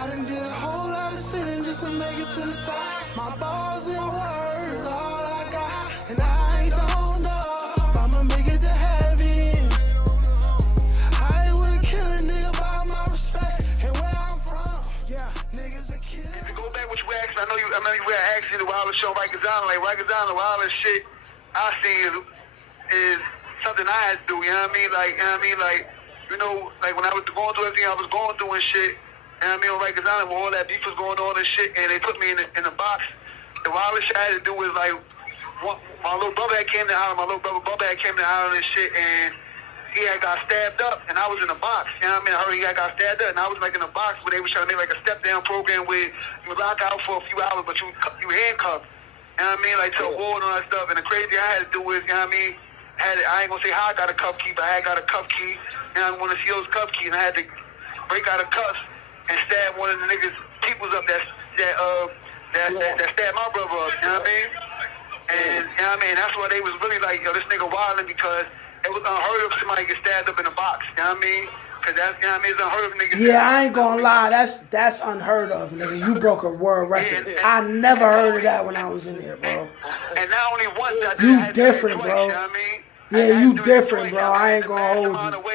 I done did a whole lot of sinning just to make it to the top. My balls and words, all I got, and I don't know if I'ma make it to heaven. I ain't with a killing nigga by my respect and where I'm from. Yeah, niggas are killing. To go back what you asked, I know you were asking the wildest show Rikers Island. Like Rikers Island, the wildest shit I see is something I had to do. You know what I mean? Like, you know what I mean? Like, you know, like when I was going through everything I was going through and shit. You know what I mean? On Rikers Island, where all that beef was going on and shit, and they put me in the box. The wildest shit I had to do was like, my little brother had came to the island. My little brother Bubba had came to the island and shit, and he had got stabbed up, and I was in the box. You know what I mean? I heard he had got stabbed up, and I was like in the box where they was trying to make like a step down program where you lock out for a few hours, but you handcuffed. You know what I mean? Like to a wall and all that stuff. And the crazy I had to do is, you know what I mean? I ain't gonna say how I got a cuff key, but I had got a cuff key, and I want to see those cuff keys, and I had to break out a cuff and stab one of the niggas peoples up that stabbed my brother up. You know what I mean? And you know what I mean? That's why they was really like, yo, this nigga wildin' because it was unheard of somebody get stabbed up in a box. You know what I mean? Cause that's, you know what I mean? It's unheard of niggas. Yeah, I ain't gonna lie. That's unheard of, nigga. You broke a world record. I never heard of that when I was in there, bro. And not only once, I did, You I had different, to do it twice, bro. you know what I mean? Yeah, you different, bro. I ain't gonna hold you.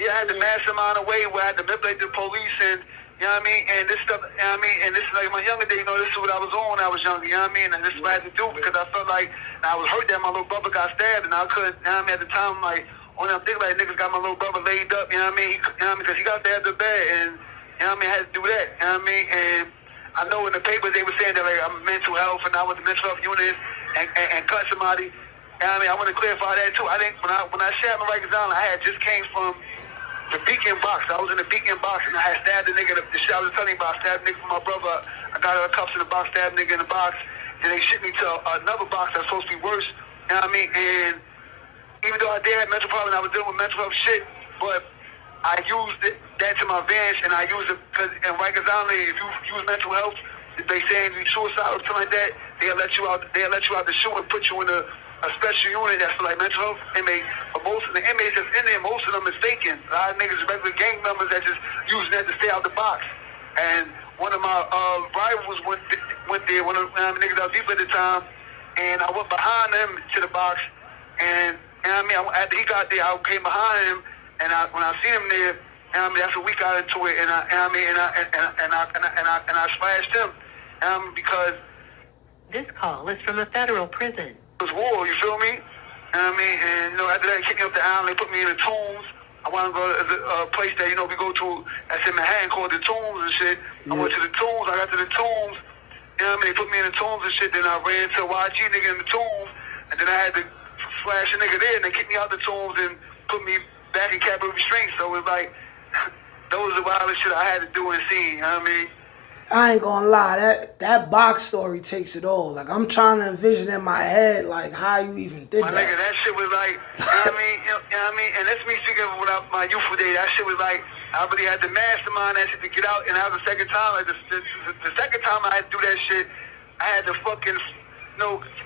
Yeah, I had to mastermind a way where I had to manipulate the police and, you know what I mean? And this stuff, you know what I mean? And this is like my younger days, you know, this is what I was on when I was younger, you know what I mean? And this is what I had to do because I felt like I was hurt that my little brother got stabbed and I couldn't, you know what I mean? At the time, like, only I'm thinking like niggas got my little brother laid up, you know what I mean? You know what I mean? Because he got stabbed in bed and, you know what I mean? I had to do that, you know what I mean? And I know in the papers they were saying that like I'm mental health and I was the mental health unit and cut somebody. You know what I mean? I want to clarify that too. I think when I shot my Rikers Island, I had just came from the Beacon box. I was in the Beacon box and I had stabbed the nigga. The shit I was telling you about, stabbed the nigga for my brother. I got out of cuffs in the box, stabbed the nigga in the box. Then they shipped me to another box that's supposed to be worse. You know what I mean? And even though I did have mental problems, I was dealing with mental health shit, but I used that to my advantage, and I used it because in Rikers Island, if you use mental health, if they saying you suicide or something like that, they'll let you out. They'll let you out the shoe and put you in a special unit that's for like mental health inmates. But most of the inmates that's in there, most of them is faking. A lot of niggas, regular gang members that just using that to stay out the box. And one of my rivals went there. One of the niggas I was deep at the time, and I went behind him to the box. And you know what I mean? After he got there, I came behind him, and when I seen him there, you know what I mean? That's when we got into it, and I splashed him, because this call is from a federal prison. it was war. You feel me? You know what I mean? And you know, after that, they kicked me up the island. They put me in the Tombs. I want to go to a place that we go to that's in Manhattan called the Tombs and shit. I went to the Tombs. I got to the Tombs. You know what I mean? They put me in the Tombs and shit. Then I ran to a YG nigga in the Tombs, and then I had to flash a nigga there, and they kicked me out the Tombs and put me back in capital restraint. So it was like, those are the wildest shit I had to do and see, you know what I mean? I ain't gonna lie, that box story takes it all. Like, I'm trying to envision in my head, like, how you even did My that. nigga, that shit was like, you know what I mean? You know what I mean? And that's me speaking about my youthful days. That shit was like, I really had to mastermind that shit to get out. And that was the second time. Like, the second time I had to do that shit, I had to fucking,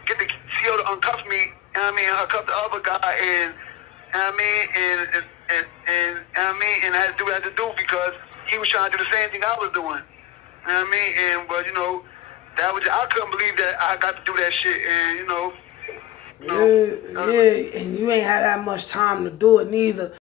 get the CO to uncuff me. You know what I mean? Uncuff the other guy, and you know what I mean? And you know what I mean? And I had to do what I had to do because he was trying to do the same thing I was doing. You know what I mean? And but I couldn't believe that I got to do that shit, and Yeah, and you ain't had that much time to do it neither.